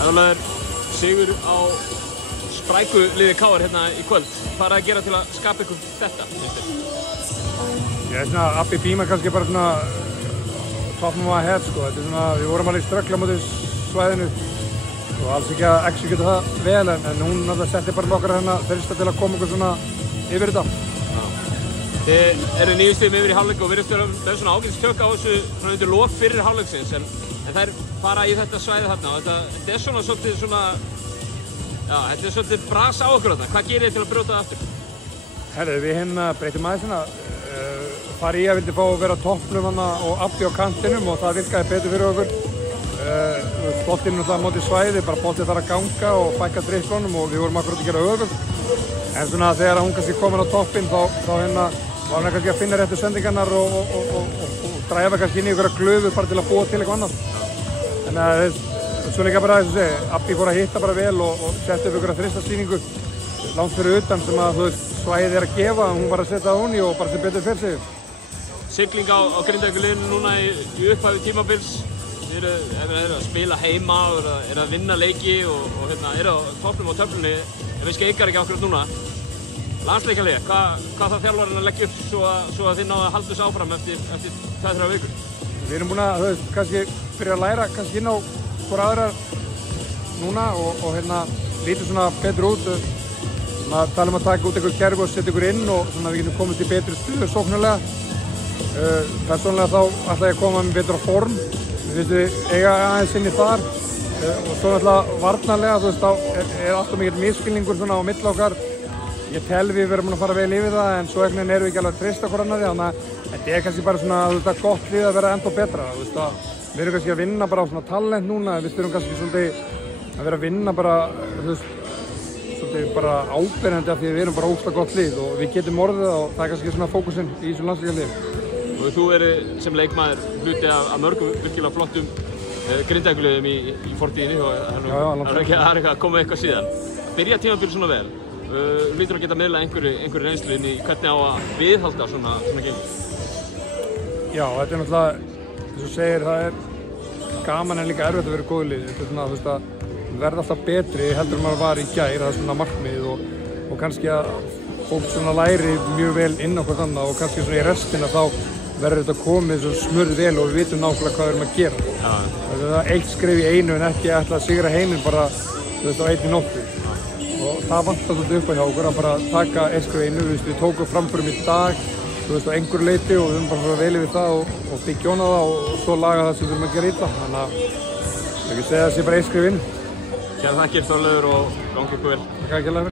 Það er sigur á spræku liði KR hérna í kvöld. Hvað er að gera til að skapa ykkur þetta? Ég er svona Abbi Bíma kannski bara svona top of my head sko. Þetta er svona, við vorum alveg ströggla mútið svæðinu og alls ekki að executa það vel en hún náttúrulega setti bara nokkra hérna þrista til að koma okkur svona yfir þetta. Þið eru 9 stigum yfir í hálfleik og virðist vera með svona ágætis tök á þessu svona undir lok fyrir hálfleiksins en þær fara í þetta svæði þarna og þetta er svona svolítið svona þetta er svolítið bras á okkur þarna. Hvað gerir þið til að brjóta það aftur? Herðu, við hérna breytum aðeins svona fara í að vildi fá að vera toppnum hana og Abbi á kantinum og það virkaði betur fyrir okkur. Boltinn náttúrulega móti svæði, bara boltið þarf að ganga og fækka driblunum og við vorum akkurat að gera öfugt. En svona þegar hún kannski komin á toppinn þá hérna var hún kannski að finna réttu sendingarnar og dræfa kannski inn í einhverja glöfu bara til að búa til eitthvað annað. En svo líka bara þess að segja, Abbi fór að hitta bara vel og setja upp einhverja þristasýningu langt fyrir utan sem að svæðið er að gefa, hún var að setja það hún í og bara sem betur fyrir sig. Sigling á Grindavíkurliðinu núna í upphafi tímabils. Þið eru að spila heima og eru að vinna leiki og hérna eru á toppnum á töflunni ef við skeikar ekki ákveðt núna. Landsleikalið, hvað þarf þjálfarinn að leggja upp svo að þið náðu að halda þessu áfram eftir 2-3 vikur? Við erum búin að kannski byrja að læra kannski inn á hvora aðrar núna og hérna lítur svona betur út. Maður tala um að taka út einhver kerfi og setja ykkur inn og svona við getum komist í betri stuður sóknarlega. Persónulega þá ætla ég að koma með betra form. Við eiga aðeins inn í þar og svo náttúrulega varnarlega þá er alltaf mikill misskilningur svona á milli okkar. Ég tel við verðum að fara vel yfir það en svo erum við ekki alveg að treysta hvort annarri þannig að þetta er kannski bara svona gott lið að vera ennþá betra. Við erum kannski að vinna bara á svona talent núna, við þurfum kannski svolítið að vera að vinna bara svolítið bara áberandi af því við erum bara ógeðslega gott lið og við getum orðið það og það er kannski svona fókusinn í þessu landsleikaliði. Og þú sem leikmaður hluti af mörgum virkilega flottum Grindavíkurliðum í fortíðinni og það er eitthvað að koma eitthvað síðan. Byrja tímabil svona vel. Lítur að geta miðlað einhverju reynslu inn í hvernig á að viðhalda svona gildi? Já, þetta er náttúrulega, eins og segir, það er gaman en líka erfitt að vera góð lið. Þetta er svona, þú veist að verða alltaf betri heldur en maður var í gær, það er svona markmið og kannski að fólk svona læri mjög vel inn á hvort annað og kannski svona í restina þá verður þetta komið svo smurð vel og við vitum nákvæmlega hvað við erum að gera. Það er eitt skref í einu en ekki að ætla að sigra heiminn bara á einni nóttu. Og það vantar svolítið upp á hjá okkur að bara taka eitt skref í einu. Við tókum framförum í dag á einhverju leyti og við höfum bara vel yfir það og byggja á það og svo laga það sem við erum að gera illa. Þannig að ég ekki segja að það sé bara eitt skref í einu. Kærar þakkir Þorleifur og gangi ykkur vel. Takk.